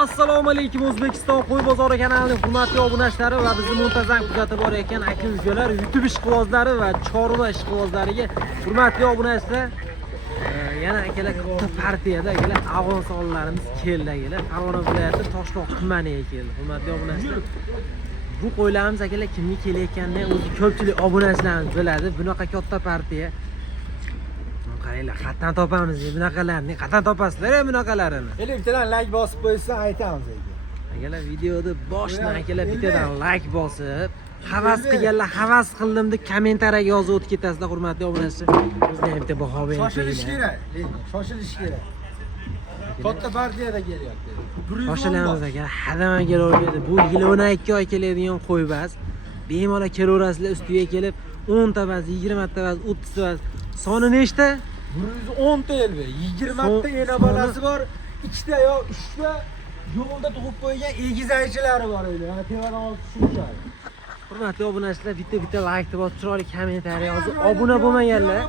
Assalomu alaykum O'zbekiston qo'y bozori kanalining hurmatli obunachilari va bizni muntazam kuzatib borayotgan aka-ukalar, YouTube ishqibozlari va Chorva ishqibozlariga hurmatli obunachilar. Yana akalar katta partiyada akalar afg'on sonlarimiz keldi akalar. Farg'ona viloyati Toshloq tumaniga keldi. Hurmatli obunachilar. Bu qo'ylarimiz akalar kimga kelayotganini o'zi ko'pchilik obunachilarimiz biladi. Bunaqa katta partiya. Qaranglar, qatdan topamiz, bunaqalarni. Qatdan topasizlar bunaqalarini. Hele bittadan like bosib qo'ysa aytamiz aka. Akalar videoni boshidan akalar bittadan like bosib, havas qilganlar havas qildim deb kommentariyaga yozib o'tib ketasizlar, hurmatli obunachilar. Bizga bitta baho bering. Shoshilish kerak, shoshilish kerak. Katta partiyada kelyapti. Shoshilamiz aka, hadamay kelaveradi. Bu yil 12 oy keladigan qo'y bas. Bemalol kelaverasizlar, ustiga kelib 10 ta bas, 20 ta bas, 30 ta bas. Soni nechta? 110 ta elbi, 20 ta ena bolasi bor, 2 ta yo 3 ta yo'lda tug'ib qo'ygan egizakchilari bor edi. Mana tevadan olib tushirishadi. Hurmatli obunachilar, bitta like bosib, chiroyli kommentariya yozib, obuna bo'lmaganlar,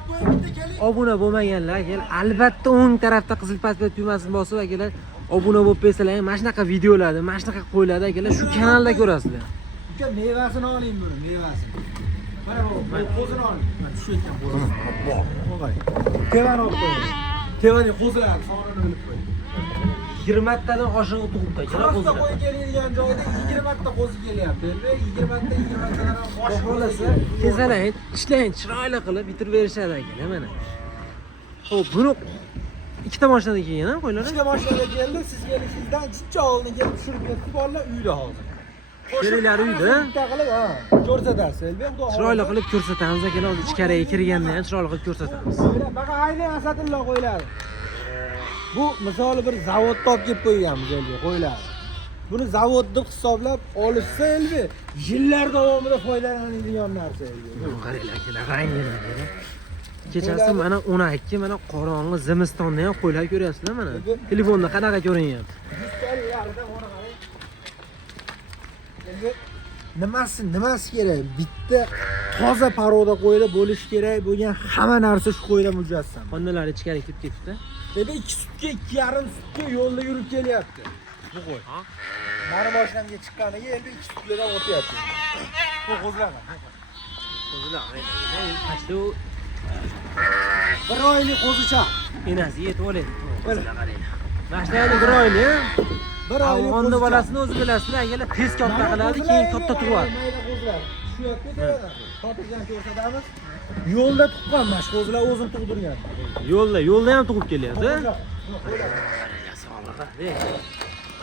obuna bo'lmaganlar, albatta o'ng tarafda qizil pasport tugmasini bosib akalar, obuna bo'lib qo'ysanglar, mana shunaqa videolarni, mana shunaqa qo'ylarni akalar shu kanalda ko'rasizlar. Uka mevasini oling buni, mevasini. Mana bu qo'zini oling. Mana shu ekan qo'zi. Bo'g'ay. Tevani olib qo'ying. Tevaning qo'zilari sonini bilib qo'ying. 20 tadan oshig'i tug'ibdi akalar Qo'zda qo'zilar. qo'y keladigan joyda 20 ta qo'zi kelyapti. Endi 20 tadan oshib Xohlasa, kesalang, ishlang, chiroyli qilib bitirib berishadi akalar mana. Xo'p, buni ikkita mashinadan kelgan qo'ylar. Ikkita mashinada keldi, siz kelishingizdan jicha oldin kelib tushirib ketdi, bolalar uyda hozir. Keringlar uyda. Bitta qilib, ko'rsatasiz, elbek, xudo xohlasa. Chiroyli qilib ko'rsatamiz akalar, hozir ichkariga kirganda ham chiroyli qilib ko'rsatamiz. Baqa ayni Asadullo qo'yladi. Bu misoli bir zavodda olib kelib qo'yganmiz elbek qo'ylar. Buni zavod deb hisoblab olishsa elbek, yillar davomida foydalanadigan narsa elbek. Qaranglar akalar, ranglar. Kechasi mana 12, mana qorong'i zimistonda ham qo'ylar ko'ryapsizlar mana. Telefonda qanaqa ko'rinyapti? Nimasi kerak? Bitta toza paroda qo'yda bo'lish kerak bo'lgan hamma narsa shu qo'yda mujassam. Xonalari ichkariga kirib ketibdi. Endi 2 sutga, 2,5 sutga yo'lda yurib kelyapti. Bu qo'y. Mani mashinamga chiqqaniga endi 2 sutlardan o'tyapti. Bu qo'zlar. Qo'zilar, qashtu Bir oylik qo'zicha. enasi yetib oladi. Qo'zilar qaranglar. Mashinani bir oylik. Bir oylik Afg'onda bolasini o'zi bilasizlar, akalar tez katta qiladi, keyin katta tug'adi. Shu yoqda turadi. Xotirjam ko'rsatamiz. Yo'lda tuqqan mana shu qo'zilar o'zini tug'dirgan. Yo'lda ham tug'ib kelyapti.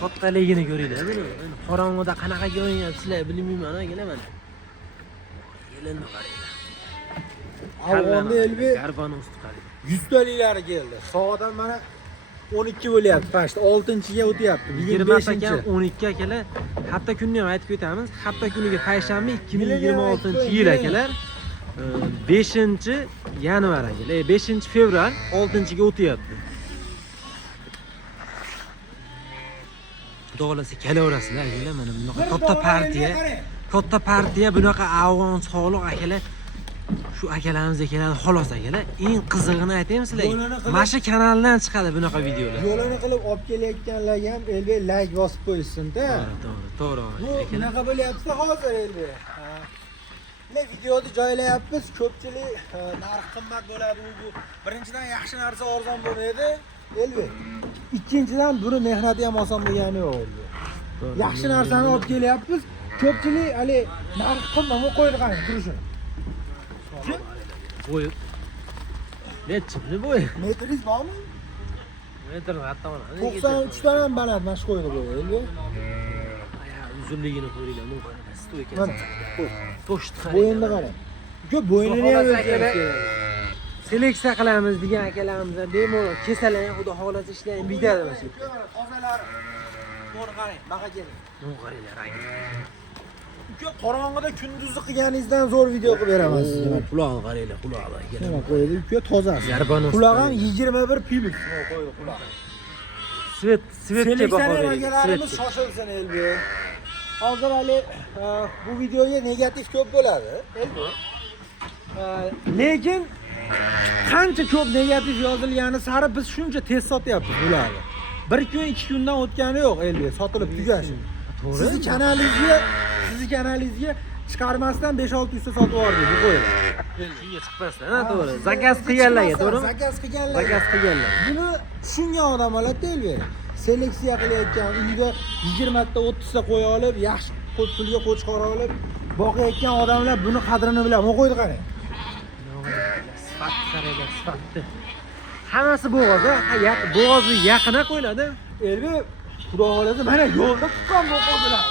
Kattaligini ko'ringlar buni. Qorong'ida qanaqa ko'rinyapsizlar bilmayman akalar mana. Kelinni qaranglar. Afg'onda elbek Garbani usti qarang. 100 taliklar keldi. Soatdan mana 12 bo'lyapti, pashta 6-ga o'tyapti. Bugun 25 12 akalar. Hafta kunini ham aytib o'tamiz. Hafta kuniga payshanba 2026-yil akalar. 5-yanvar akalar. 5-fevral 6-ga o'tyapti. Xudo xolasa kelaverasizlar akalar, mana bunaqa katta partiya. Katta partiya bunaqa afg'on soliq akalar. Shu akalarimiz keladi xolos akalar. Eng qizig'ini aytaymi sizlarga? Mana shu kanaldan chiqadi bunaqa videolar. Yo'lini qilib olib kelayotganlarga ham elbek like bosib qo'ysin-da. To'g'ri. Bu bunaqa bo'lyapti hozir elbek. Mana videoni joylayapmiz. Ko'pchilik narx qimmat bo'ladi bu. Birinchidan yaxshi narsa arzon bo'lmaydi, elbek. Ikkinchidan buni mehnati ham oson bo'lgani yo'q elbek. Yaxshi narsani olib kelyapmiz. Ko'pchilik hali narx qimmat qo'ydi qarang, turishini. Qo'yib. Nechchi bo'y? Metringiz bormi? Metr hatta mana. 93 dan ham baland mana shu qo'ydi bu elbek. Uzunligini ko'ringlar, bu qanaqa stoy ekan. Mana Po'sht qarang. bo'yinni qarang. Ko'p bo'yinini ham o'zgartirish kerak. Seleksiya qilamiz degan akalarimiz bemalol kesalang, xudo xolasa ishlaydi bitadi mana shu. Tozalari. To'g'ri qarang, baqa keling. Bu qaranglar, rang. Uka qorong'ida kunduzi qilganingizdan zo'r video qilib beraman sizga. Qulog'ini qaranglar, qulog'i. Nima qo'ydi? Uka toza. Garbani Quloq ham 21 pilik. Qo'ydi quloq. Svetga baho bering. Svetlarimiz shoshilsin elbek. Hozir hali bu videoga negativ ko'p bo'ladi, elbek. Lekin qancha ko'p negativ yozilgani sari biz shuncha tez sotyapmiz bularni. Bir kun, 2 kundan o'tgani yo'q, Elbek, sotilib tugashi. To'g'ri. Sizni kanalingizga chiqarmasdan 5-6 yuzta sotib yubordik bu qo'ylar. Uyga chiqmasdan, ha, to'g'ri. Zakaz qilganlarga, to'g'rimi? Zakaz qilganlar. Zakaz qilganlar. Buni tushungan odam oladi, Elbek. Seleksiya qilayotgan, uyda 20 ta 30 ta qo'y olib, yaxshi pulga qo'chqor olib boqayotgan odamlar buni qadrini biladi. Bu qo'yni qarang. Sifatli qaranglar, sifatli. Hammasi bo'g'oz, ha, bo'g'ozni yaqina qo'yiladi. Elbek, xudo xolasa mana yo'lda tuqqan bu qo'ylar.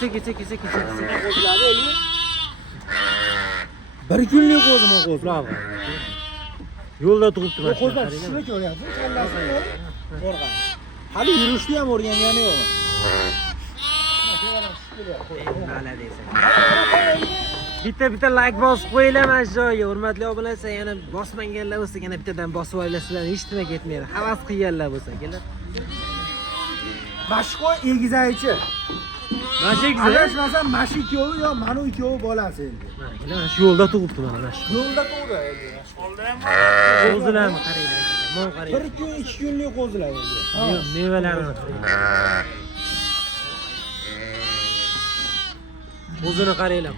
Sekin. Qo'zladi Elbek. Bir kunlik qo'zim o qo'zlar. Yo'lda turibdi Bu qo'zlar shuni ko'ryapsiz, kallasini o'rgan. Hali yurishni ham o'rgangani yo'q. Bitta like bosib qo'yinglar mana shu joyga, hurmatli obunachilar. Yana bosmaganlar bo'lsa, yana bittadan bosib olasizlar, hech nima ketmaydi. Havas qilganlar bo'lsa, kelar. Mashqo egizaychi. Mashq Adashmasam mashq ikkovi yo mana ikkovi bolasi endi. mana shu yo'lda turibdi mana shu. Yo'lda tug'di endi. Qo'zilarni qaranglar. Mana qarang. 1 kun, 2 kunlik qo'zilar endi. Mevalarini o'zini qaranglar.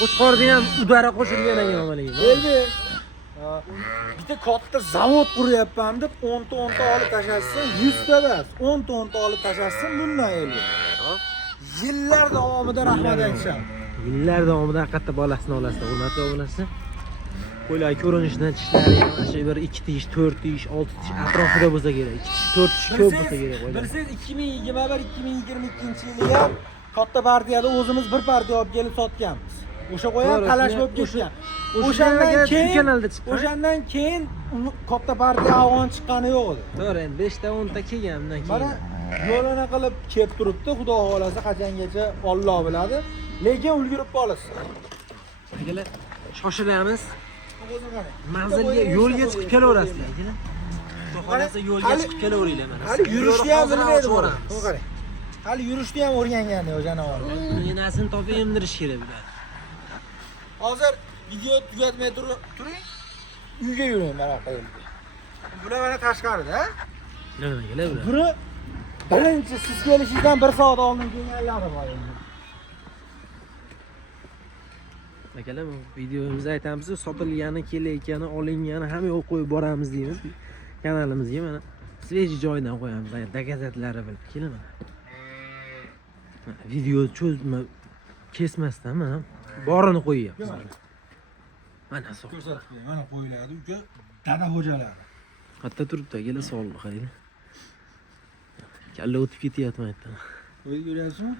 Qo'chqorda ham udara qo'shilgan ekan avvaliga. Endi bitta katta zavod quryapman deb 10 ta olib tashlasin, 100 ta emas, 10 ta olib tashlasin bundan endi. Yillar davomida rahmat aytisham. Yillar davomida haqiqatda bolasini olasizlar, hurmatli obunachilar. Qo'ylar ko'rinishidan tishlari ham mana shu bir 2 tish, 4 tish, 6 tish atrofida bo'lsa kerak. 2 tish, 4 tish ko'p bo'lsa kerak qo'ylar. Bilsiz 2021-2022-yilda ham katta partiyada o'zimiz bir partiya olib kelib sotganmiz. O'sha qo'y ham talash bo'lib ketgan. O'shandan keyin katta partiya afg'on chiqqani yo'q edi. To'g'ri, endi 5 ta 10 ta kelgan bundan keyin. Mana yo'lini qilib kelib turibdi, xudo xolasa qachongacha Alloh biladi. Lekin ulgurib qolasiz. Akalar, shoshilamiz. Manzilga, yo'lga chiqib kelaverasizlar, akalar. Xudo xolasa yo'lga chiqib kelaveringlar mana. Hali yurishni ham bilmaydi bu. Qarang. Hali yurishni ham o'rgangani o janovar. Enasini topib emdirish kerak bular. Hozir video tugatmay turing. Uyga yuring mana qayerga. Bular mana tashqarida, ha? Nima kelar bular? Buni birinchi siz kelishingizdan 1 soat oldin kelganlari bor endi. Akalar, videomizda aytamiz, sotilgani, kelayotgani, olingani hamma yo'q qo'yib boramiz deymiz. Kanalimizga mana sveji joydan qo'yamiz, dokazatlari bilan. Keling mana. Video cho'zma kesmasdan mana borini qo'yyapmiz. Mana so'q. Ko'rsatib, mana qo'yiladi uka, dada xo'jalari. Qatta turibdi, akalar, sog'liq qaranglar. Kalla o'tib ketyapti aytdim. Qo'yib ko'ryapsizmi?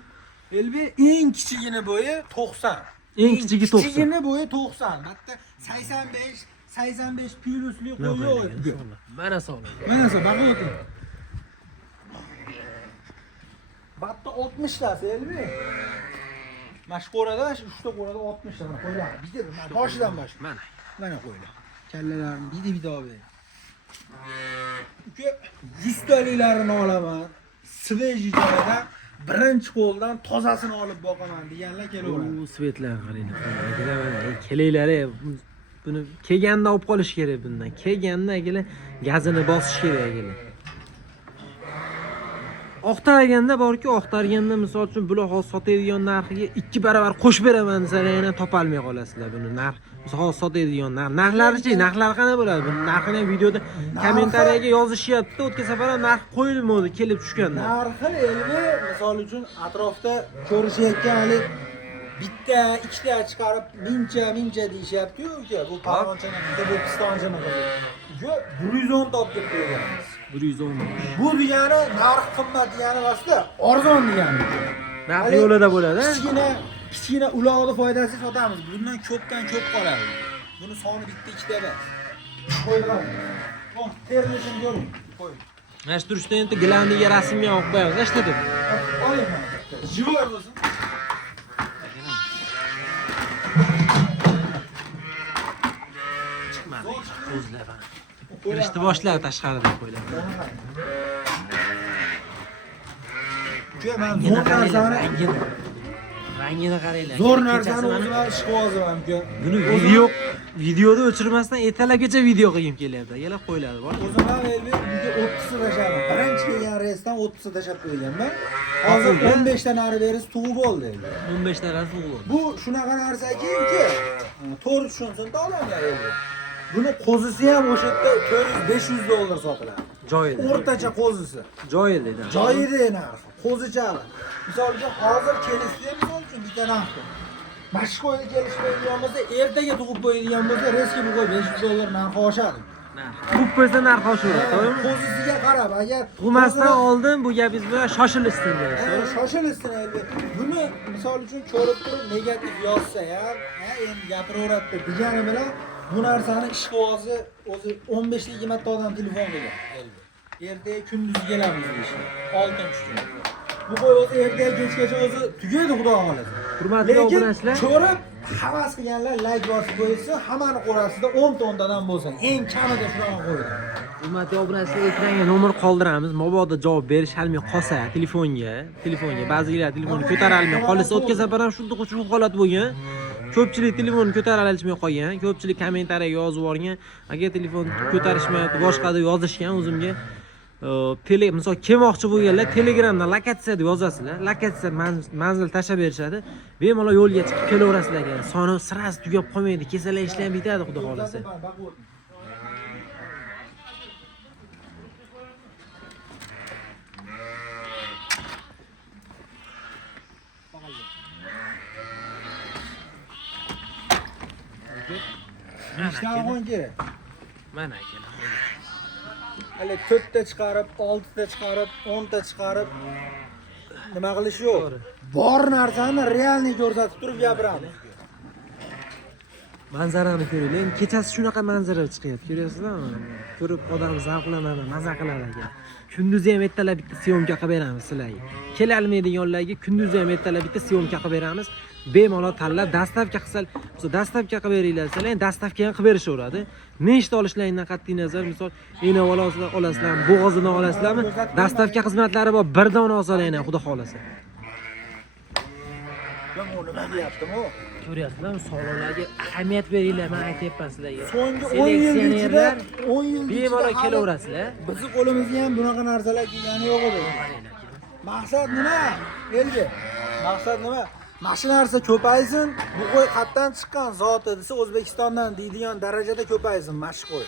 Elbek eng kichigini bo'yi 90. Eng kichigi 90. Kichigini bo'yi 90. Bitta 85 plyusli qo'y yo'q. Mana sog'liq. Mana shu baqib o'ting. Batta 60 tasi Elbek. Mashqorada 3 ta qo'rada 60 ta qo'ylar. Bitta boshidan bosh. Mana qo'ylar. Kallalarni bitta olib. Uka 100 taliklarini olaman. Sveji joyda birinchi qo'ldan tozasini olib boqaman deganlar kelaveradi. Bu svetlar qaranglar. Kelaylari buni kelganda olib qolish kerak bundan. Kelganda akalar gazini bosish kerak akalar. Oqtarganda borki, oqtarganda misol uchun bular hozir sotadigan narxiga 2 barobar qo'shib beraman desalar yana topolmay qolasizlar buni. Narx misol sotadigan narxlari-chi, narxlar qanday bo'ladi? Buni narxini ham videoda kommentariyaga yozishyapti. O'tgan safar ham narx qo'yilmadi, kelib tushganda. Narxi Elbek misol uchun atrofda ko'rishayotgan hali bitta, ikkita chiqarib mincha deyishyapti-ku uka. Bu palonchani, bu pistonchini qilib. Uka 110 topib qo'yganmiz. 110. Bu degani narx qimmat degani emasda, arzon degani. Narx yo'lida bo'ladi. Kichkina uloqni foydasi sotamiz. Bundan ko'pdan ko'p qoladi. Buni soni bitta, ikkita emas. Qo'ygan. Qo'y, terlashini ko'ring. Qo'y. Mana shu turishda endi gilamniga rasmga olib qo'yamiz. Ishda deb. Oling. Jivoy bo'lsin. Chiqmadi. O'zlar bana. Kirishni boshladi tashqarida qo'ylar. Uka, men zo'r narsani rangini qaranglar. Zo'r Kechasi narsani mana o'zim ham ishib hozirman uka. buni videoda o'chirmasdan ertalabgacha video qilgim kelyapti. Yana qo'yiladi, bor. O'zim ham Elbek uyga 30 ta tashladim. Birinchi kelgan reysdan 30 ta tashlab qo'yganman. Hozir 15 ta nari berisi tug'ib bo'ldi endi. 15 ta narsa bo'ldi. Bu shunaqa narsaki uka. To'g'ri tushunsin-da odamlar endi. Buni qo'zisi ham o'sha yerda 400-500 dollar sotiladi. Joyida. O'rtacha qo'zisi. Joyida. Joyida narxi. Qo'zichali. Misol uchun hozir kelishdi, misol uchun bitta narxi. Mashq qo'yib kelish qo'yadigan bo'lsa, ertaga tug'ib qo'yadigan bo'lsa, reski bu qo'y 500 dollar narxi oshadi. Bu qo'ysa narx oshadi, to'g'rimi? Qo'zisiga qarab, agar Tug'masdan oldin bu gapingiz bilan shoshilishsin deysiz. shoshilishsin endi. Buni misol uchun ko'rib turib negativ yozsa ham, endi gapiraveradi degani bilan bu narsani ishqibozi o'zi 15-20 marta odam telefon qilgan. Ertaga kunduz kelamiz deyishdi. 6-kuni. Bu qo'y o'zi ertaga kechgacha o'zi tugaydi, xudo xolasa. Hurmatli obunachilar, ko'rib havas qilganlar like bosib qo'ysa, hammani qorasida 10 ta ondadan bo'lsin. Eng kamida shunaqa qo'ydi. hurmatli obunachilar, ekranga nomer qoldiramiz. Mabodo javob berish olmay qolsa telefonga, ba'zilar telefonni ko'tara olmay qolsa, o'tgan safar ham shunday shu holat bo'lgan. Ko'pchilik telefonni ko'tara olishmay qolgan. Ko'pchilik kommentariyaga yozib yuborgan. Agar telefon ko'tarishmayapti, boshqa deb yozishgan o'zimga. Misol kelmoqchi bo'lganlar Telegramdan lokatsiya deb yozasizlar. Lokatsiya manzil tashlab berishadi. Bemalol yo'lga chiqib kelaverasizlar ekan. Soni sirasi tugab qolmaydi. Kesalar ishlar ham bitadi, xudo xolasa. Nechta olgan kerak? Mana kelar. Hali 4 ta chiqarib, 6 ta chiqarib, 10 ta chiqarib nima qilish yo'q. Bor narsani realni ko'rsatib turib gapiramiz. Manzarani ko'ringlar. Kechasi shunaqa manzara chiqyapti. Ko'ryapsizlarmi? Ko'rib odam zavqlanadi, maza qiladi ekan. Kunduzi ham ertalab bitta syomka qilib beramiz sizlarga. Kela olmaydiganlarga kunduzi ham ertalab bitta syomka qilib beramiz. Bemalol tanlab dastavka qilsal, dastavka qilib beringlar desalar, dastavka ham qilib berishaveradi. Nechta olishlaringdan qat'iy nazar, misol, ena olasizlarmi, bo'g'ozini olasizlarmi? Dastavka xizmatlari bor, bir dona olsalaringlar, xudo xolasa. Nima deyaptim-ku? Ko'ryapsizlarmi? Sog'liqlarga ahamiyat beringlar, men aytayapman sizlarga. So'nggi 10 yil ichida 10 yil bemalol kelaverasizlar. Bizni qo'limizga ham bunaqa narsalar kelgani yo'q edi. Maqsad nima? Elga. Maqsad nima? Mana narsa ko'paysin, bu qo'y qatdan chiqqan zoti desa O'zbekistondan deydigan darajada ko'paysin mashq qo'y.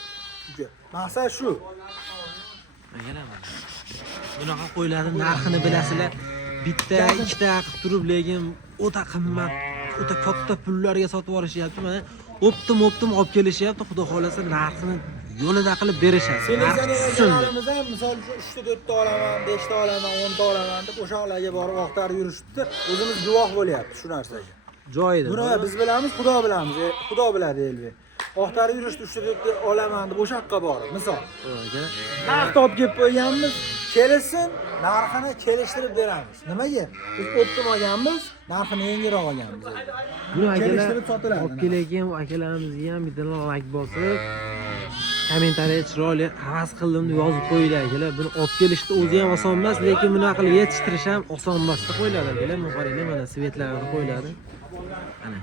Maqsad shu. Bunaqa qo'ylarning narxini bilasizlar. Bitta, ikkita qilib turib, lekin o'ta qimmat, o'ta katta pullarga sotib olishyapti. Mana optim olib kelishyapti. Xudo xolasa narxini yo'lida qilib berishadi. Seleksionerlarimiz ham misol uchun 3 ta 4 ta olaman, 5 ta olaman, 10 ta olaman deb o'shalarga borib oqtarib yurishdi. O'zimiz guvoh bo'lyapti shu narsaga. Joyida. Buni biz bilamiz, Xudo bilamiz. Xudo biladi Elbek. Oqtarib yurishdi 3 ta 4 ta olaman deb o'sha yoqqa borib, misol. Narx topib kelib qo'yganmiz, kelsin, narxini kelishtirib beramiz. Nimaga? Biz optim olganmiz, narxini yengilroq olganmiz. Buni kelishtirib sotiladi. Olib kelgan akalarimizga ham bitta like bosib, kommentariya chiroyli havas qildim deb yozib qo'yinglar akalar. Buni olib kelishni o'zi ham oson emas, lekin bunaqa qilib yetishtirish ham oson emas deb qo'yiladi akalar. Mana qaranglar, mana svetlarni qo'yiladi. Mana.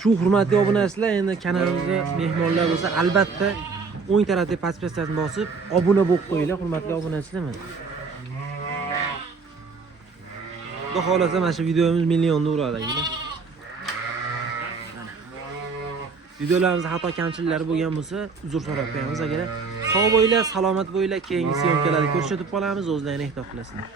Shu hurmatli obunachilar, endi kanalimizda mehmonlar bo'lsa, albatta o'ng tarafdagi podpiskasini bosib, obuna bo'lib qo'yinglar, hurmatli obunachilar. Xudo xolasa mana shu videomiz millionni uradi akalar. Videolarimizda xato kamchiliklari bo'lgan bo'lsa, uzr so'rab qo'yamiz akalar. Sog' bo'linglar, salomat bo'linglar. Keyingi syomkalarda ko'rsatib qolamiz. O'zlaringizni ehtiyot qilasizlar.